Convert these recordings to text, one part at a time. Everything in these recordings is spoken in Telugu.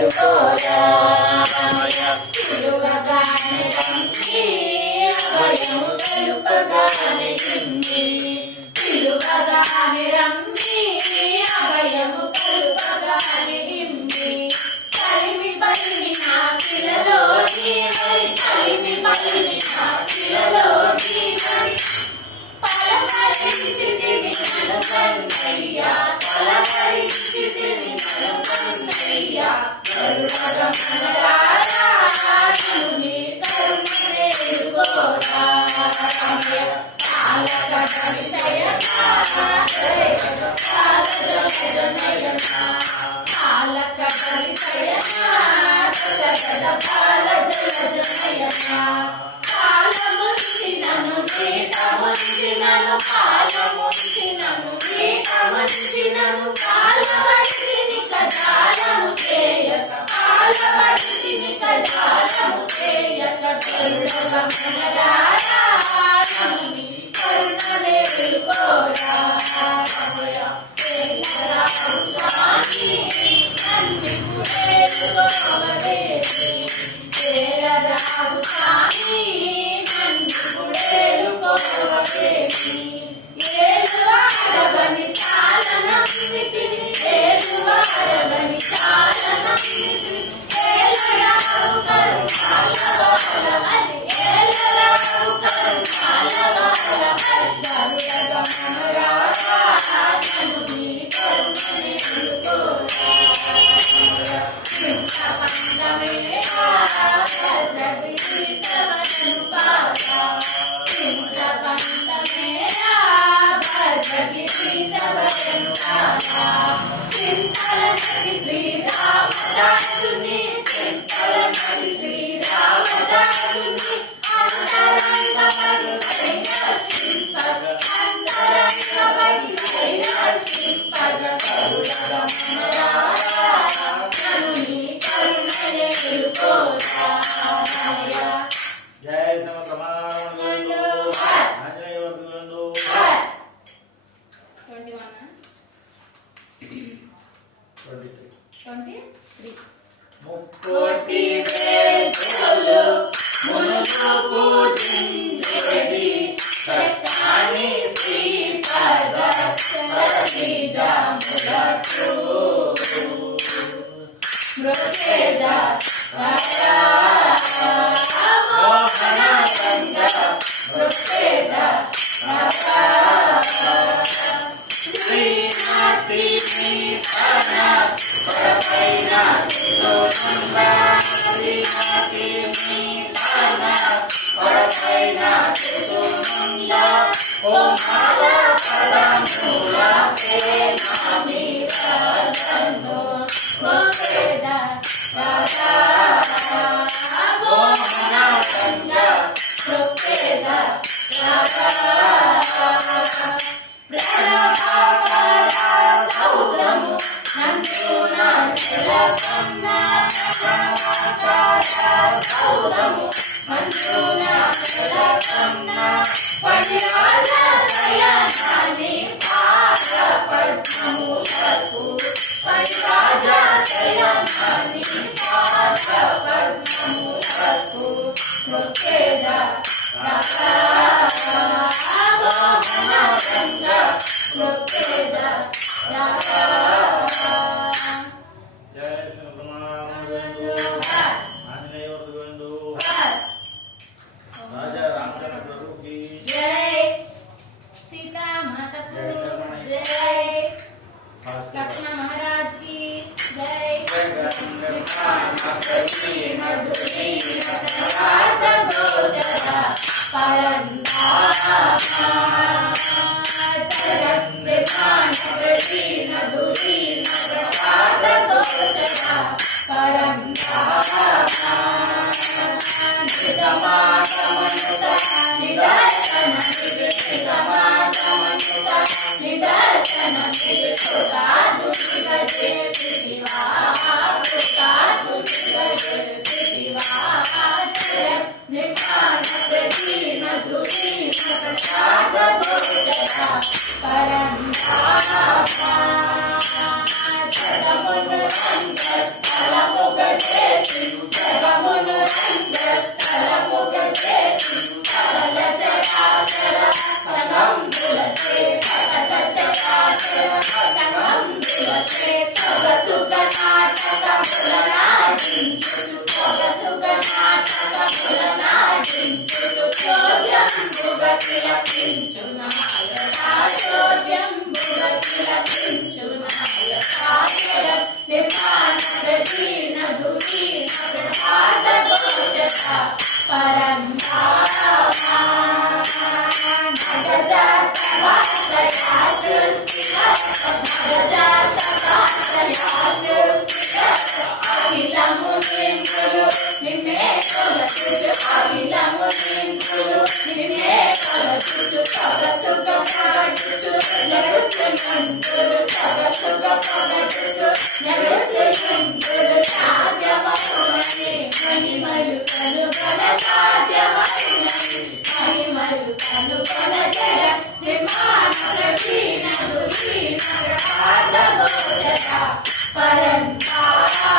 మేలుకోరా పిలువగానే రండి అభయము తెలుపగానే ఇమ్మి పిలువగానే రండి అభయము తెలుపగానే ఇమ్మి కలిమి బలిమి నా పిలలో మరి కలిమి బలిమి నా పిలలో మరి పలవరించితివి నన్ను కన్నయ్యా పలవరించితివి నన్ను కన్నయ్యా గరుడగమనరారా నన్ను నీ కరుణ మేలుకోరా పాలకడలి శయనా పాలజనయనా పాలకడలి శయనా పాల జలజనయనా పాలముంచినను నీట ముంచినను పాలముంచినను నీట ముంచినను పాలవడిని కజాలము చేయక పాలవడిని కజాలము చేయక గరుడగమనరారా నన్ను నీ కరుణ మేలుకోరా స్వామి నన్ను మేలుకోవలేని రావు స్వామి నన్ను మేలుకోవలేని ఏలువాడవని సాలనమ్మితిని ఏలువాడవని సాలనమ్మితిని ఏలరావు కరుణాలవాలవని ఏలరావు కరుణాలవాలవని గరుడగమనరారా నన్ను నీ కరుణ మేలుకోరా పందమేరా భద్రగిరి సవరను పారా పందమేరా భద్రగిరి సవరను పారా చింతలనటి శ్రీరామదాసుని చింతలనటి శ్రీరామదాసుని అంతరంగమని వైరక్షింపగ అంతరంగమని వైరక్షింపగ గరుడగమనరారా నన్ను నీ కరుణ మేలుకోరా జయ సమప్రమాణందు ఆంజనేయ వర్ధనందు 23 ముక్కోటి వేల్పులు మునులు పూజించేది చక్కని శ్రీపద సరసిజములకు మృగేద మోహన సంగ మృగేద శ్రీనాథి పన పరపైన సునంద శ్రీనాథి పన పరపైన సునంద ఓం మాల పదమూల ప్రేమీరదను మృగేద మోహన సంగ మృగేద ప్రణవాకార సౌదము నందున నెలకొన్న ప్రణవాకార సౌదము నందున నెలకొన్న పడిరాజ శయనాని పాద పద్మములకు పడిరాజ శయనాని పాద పద్మములకు మృగేద మోహన సంగ మృగేద జయ సమప్రమాణందు ఆంజనేయ వర్ధనందు రాజా రామచంద్ర ప్రభు की జై सीता माता को जय लक्ष्मण महाराज की जय परम प्रकीर्ण दुरीर्ण प्रभातगोचरा परन्तारा नगजातवासया सृष्टिकर्ता अखिलमुनिन्दुलु निन्ने కొలచుచు అఖిలమునిందులు నిన్నే కొలచుచు సొగసుగ పగటుచు నడుచుచుందులు సొగసుగ పగటుచు నడుచుచుందులు సాధ్యమవునని మహిమయు కనుగొన సాధ్యమవునని మహిమయు కనుగొన జయ నిర్మాణ ప్రవీణ దురీణ ప్రపాతగోచర పరంతారా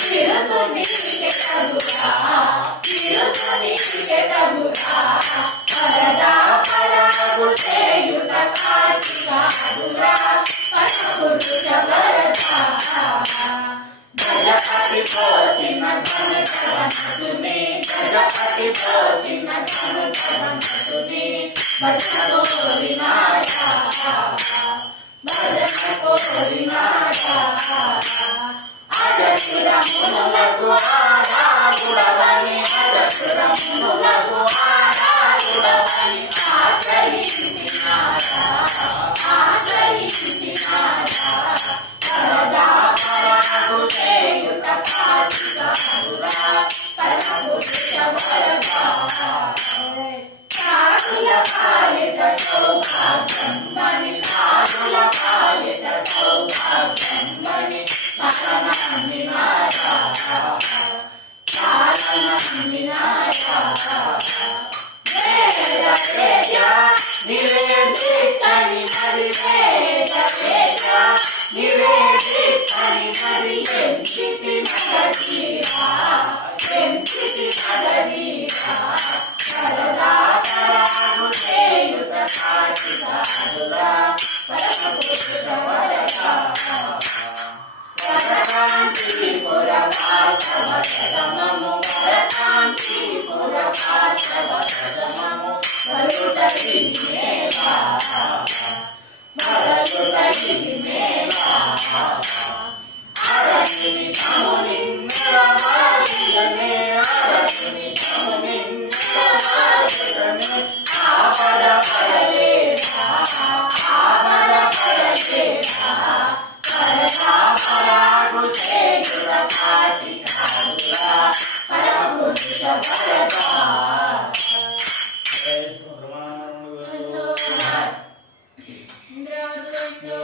తిరుగునీకే తగురా తిరుగునీకే తగురా పరదా పరాగు చేయుట కాటికాదురా పరపురుష వరదా గజపతి పోచిన ధనుని గజపతి పోచిన ధనుని భజన కోరినాయా భజన కోరినాయా అజసురమునులకు ఆరాగుడవని అజసురమునులకు ఆరాగుడవని ఆశ్రయించినారా ఆశ్రయించినారా పరదా పరాగు చేయుట కాటికాదురా పరమపురుష వరదా సాధుల పాలిట సౌభాగ్యం మని సాధుల పాలిట సౌభాగ్యం మని పాలనందినాయా పాలనందినాయా వేద వేద నివేదితని మరి వేద వేద నివేదితని మరి ఎంచితి నగదీరా ఎంచితి నగదీరా పరదా పరాగు చేయుట కాటికాదురా పరమపురుష వరదా వరకాంతిపుర వాసవదమము వరకాంతిపుర వాసవదమము వరుతరి మేవా వరుతరి మేవా అరణ్యుని సమునిన్నవారిగనే అరణ్యుని సమునిన్నవారిగనే ఆపద పడలేదా ఆపద పడలేదా పరదా పరాగు చేయుట కాటికాదురా పరమపురుష వరదా జయ శ్రీ బ్రహ్మానంద ఇంద్రవర్ధులందు